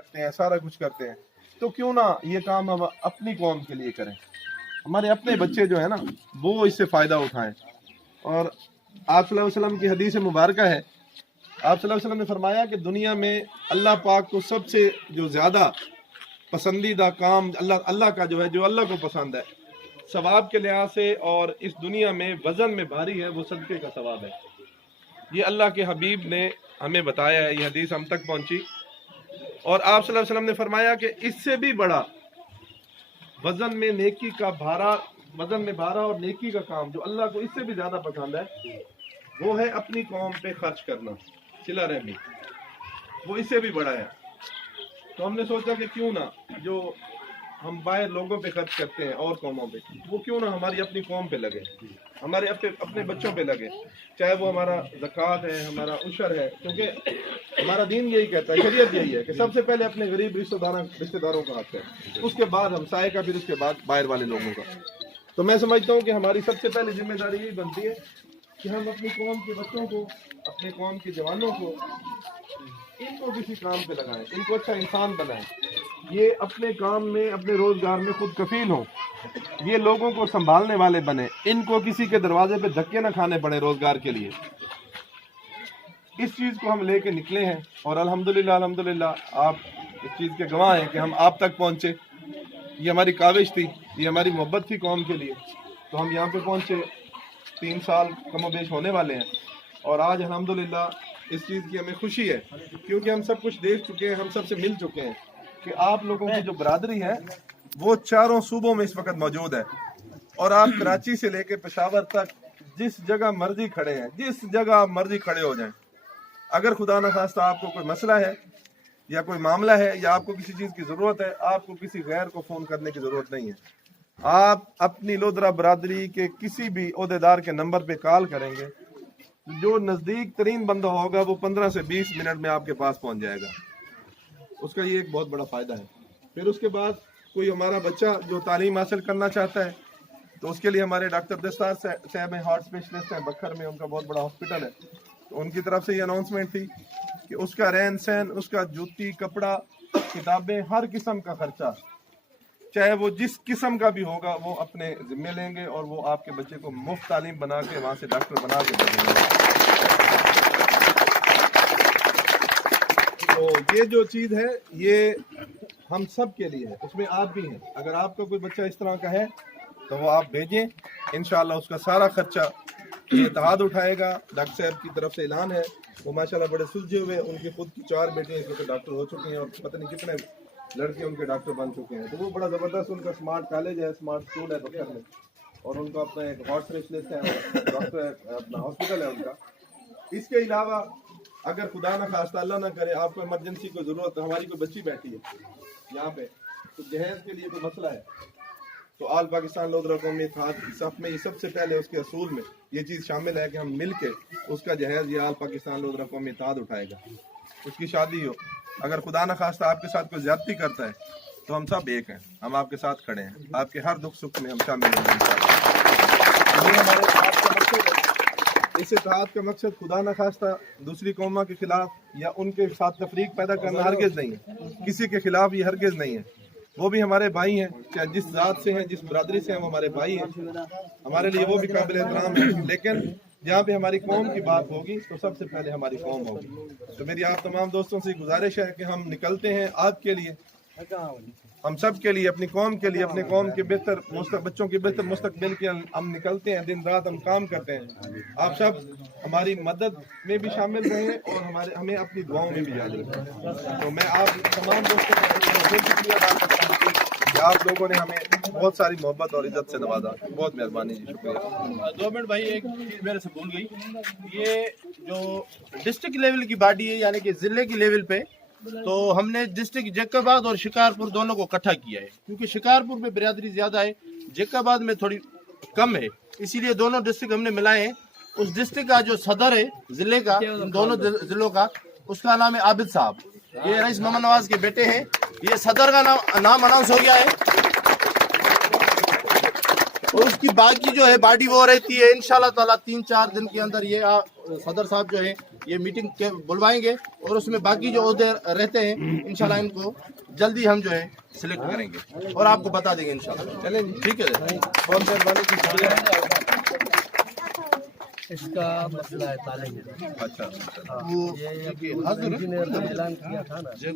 करते हैं, सारा कुछ करते हैं, तो क्यों ना ये काम हम अपनी कौम के लिए करें, हमारे अपने बच्चे जो है ना वो इससे फ़ायदा उठाएं। और आप सल्लल्लाहु अलैहि वसल्लम की हदीस मुबारक है, आप सल्लल्लाहु अलैहि वसल्लम ने फरमाया कि दुनिया में अल्लाह पाक को सबसे जो ज़्यादा पसंदीदा काम अल्लाह का जो है, जो अल्लाह को पसंद है सवाब के लिहाज से और इस दुनिया में वज़न में भारी है, वो सदक़े का सवाब है। ये अल्लाह के हबीब ने हमें बताया है, ये हदीस हम तक पहुंची। और आप सल्लल्लाहु अलैहि वसल्लम ने फरमाया कि इससे भी बड़ा वज़न में नेकी का भारा, वज़न में भारा और नेकी का काम जो अल्लाह को इससे भी ज़्यादा पसंद है, वो है अपनी कौम पे खर्च करना, सिला रहमी, वो इससे भी बड़ा है। तो हमने सोचा कि क्यों ना जो हम बाहर लोगों पे खर्च करते हैं और कौमों पे, वो क्यों ना हमारी अपनी कौम पे लगे, हमारे अपने बच्चों पे लगे, चाहे वो हमारा ज़कात है, हमारा उशर है, क्योंकि हमारा दीन यही कहता है, शरीयत यही है कि सबसे पहले अपने गरीब रिश्तेदारों का हक है, उसके बाद हमसाये का, फिर उसके बाद बाहर वाले लोगों का। तो मैं समझता हूँ कि हमारी सबसे पहले जिम्मेदारी यही बनती है कि हम अपनी कौम के बच्चों को, अपने कौम के जवानों को, इनको किसी काम पे लगाएं, इनको अच्छा इंसान बनाएं, ये अपने काम में, अपने रोजगार में खुद कफील हों, ये लोगों को संभालने वाले बने, इनको किसी के दरवाजे पे धक्के ना खाने पड़े रोजगार के लिए। इस चीज़ को हम लेके निकले हैं और अल्हम्दुलिल्लाह अल्हम्दुलिल्लाह आप इस चीज़ के गवाह हैं कि हम आप तक पहुँचे। ये हमारी काविश थी, ये हमारी मोहब्बत थी कौम के लिए, तो हम यहाँ पे पहुँचे। 3 साल कमोबेश होने वाले हैं और आज अल्हम्दुलिल्लाह इस चीज़ की हमें खुशी है, क्योंकि हम सब कुछ देख चुके हैं, हम सबसे मिल चुके हैं कि आप लोगों की जो बरादरी है वो चारों सूबों में इस वक्त मौजूद है। और आप कराची से लेके पेशावर तक जिस जगह मर्जी खड़े हैं, जिस जगह मर्जी खड़े हो जाएं, अगर खुदा न खास्ता आपको कोई मसला है या कोई मामला है या आपको किसी चीज़ की ज़रूरत है, आपको किसी गैर को फ़ोन करने की ज़रूरत नहीं है। आप अपनी लोधरा बरादरी के किसी भी ओहदेदार के नंबर पे कॉल करेंगे, जो नज़दीक तरीन बंदा होगा वो 15 से 20 मिनट में आपके पास पहुंच जाएगा। उसका ये एक बहुत बड़ा फ़ायदा है। फिर उसके बाद कोई हमारा बच्चा जो तालीम हासिल करना चाहता है, तो उसके लिए हमारे डॉक्टर दस्तार साहब हैं, हार्ट स्पेशलिस्ट हैं बखर में, उनका बहुत बड़ा हॉस्पिटल है, तो उनकी तरफ से ये अनाउंसमेंट थी कि उसका रहन सहन, उसका जूती, कपड़ा, किताबें, हर किस्म का खर्चा, चाहे वो जिस किस्म का भी होगा, वो अपने जिम्मे लेंगे और वो आपके बच्चे को मुफ्त तालीम बना के वहाँ से डॉक्टर बना के देंगे। तो ये जो चीज़ है ये हम सब के लिए है, उसमें आप भी हैं। अगर आपका कोई बच्चा इस तरह का है तो वो आप भेजें, इंशाअल्लाह उसका सारा खर्चा ये इत्तेहाद उठाएगा। डॉक्टर साहब की तरफ से ऐलान है, वो माशाल्लाह बड़े सुलझे हुए, उनकी खुद की 4 बेटे हैं जो डॉक्टर हो चुके हैं और पता नहीं कितने लड़के उनके डॉक्टर बन चुके हैं। तो वो बड़ा ज़बरदस्त, उनका स्मार्ट कॉलेज है, स्मार्ट स्कूल है बखर में, और उनका अपना एक हार्ट स्पेशलिस्ट है, डॉक्टर अपना हॉस्पिटल है उनका। इसके अलावा अगर खुदा न खास्ता अल्लाह ना करे आपको इमरजेंसी को ज़रूरत है, हमारी कोई बच्ची बैठी है यहाँ पे, तो जहेज़ के लिए कोई मसला है, तो आल पाकिस्तान लोधरा कौमी इत्तेहाद की सफ़ में ये सबसे पहले उसके असूल में ये चीज़ शामिल है कि हम मिल के उसका जहेज़ ये आल पाकिस्तान लोधरा कौमी इत्तेहाद उठाएगा। उसकी शादी हो, अगर खुदा न खास्ता आपके साथ कोई ज़्यादती करता है तो हम सब एक हैं, हम आपके साथ खड़े हैं, आपके हर दुख सुख में हम शामिल हैं। ये हमारे इत्तेहाद का मकसद है। इस इत्तेहाद का मकसद खुदा न खास्ता दूसरी कौमा के खिलाफ या उनके साथ तफरीक पैदा करना हरगिज़ नहीं है, किसी के खिलाफ ये हरगिज़ नहीं है। वो भी हमारे भाई हैं, चाहे जिस ज़ात से हैं, जिस बरादरी से हैं, वो हमारे भाई हैं, हमारे लिए वो भी काबिल एहतराम है। लेकिन जहाँ पे हमारी कौम की बात होगी तो सबसे पहले हमारी कौम होगी। तो मेरी आप तमाम दोस्तों से गुजारिश है कि हम निकलते हैं आपके लिए, हम सब के लिए, अपनी कौम के लिए, अपने कौम के बेहतर बच्चों के बेहतर मुस्तकबिल के हम निकलते हैं, दिन रात हम काम करते हैं। आप सब हमारी मदद में भी शामिल रहें और हमें अपनी दुआओं में भी याद रखें। तो मैं आप तमाम दोस्तों का शुक्रिया अदा करता हूँ कि आप लोगों ने हमें बहुत सारी मोहब्बत और इज्जत से नवाजा, बहुत मेहरबानी जी, शुक्रिया। 2 मिनट भाई, एक चीज़ मेरे से भूल गई, ये जो डिस्ट्रिक्ट लेवल की बॉडी है यानी कि ज़िले की लेवल पे, तो हमने डिस्ट्रिक्ट जैकाबाद और शिकारपुर दोनों को इकट्ठा किया है, क्योंकि शिकारपुर में बिरादरी ज़्यादा है, जैकाबाद में थोड़ी कम है, इसीलिए दोनों डिस्ट्रिक्ट हमने मिलाए हैं। उस डिस्ट्रिक्ट का जो सदर है ज़िले का, इन दोनों ज़िलों का, उसका नाम है आबिद साहब, ये रईस मोहम्मद नवाज के बेटे हैं। ये सदर का नाम अनाउंस हो गया है और उसकी बाकी जो है बॉडी वो रहती है इंशाल्लाह ताला 3-4 दिन के अंदर ये सदर साहब जो है ये मीटिंग बुलवाएंगे और उसमें बाकी जो उहदे रहते हैं इंशाल्लाह इनको जल्दी हम जो है सिलेक्ट करेंगे और आपको बता देंगे इंशाल्लाह। चलें जी, ठीक है बहुत मेहरबानी की, शुक्रिया। इसका मसला है तालीम। अच्छा वो ये इंजीनियर ने ऐलान किया था ना, जो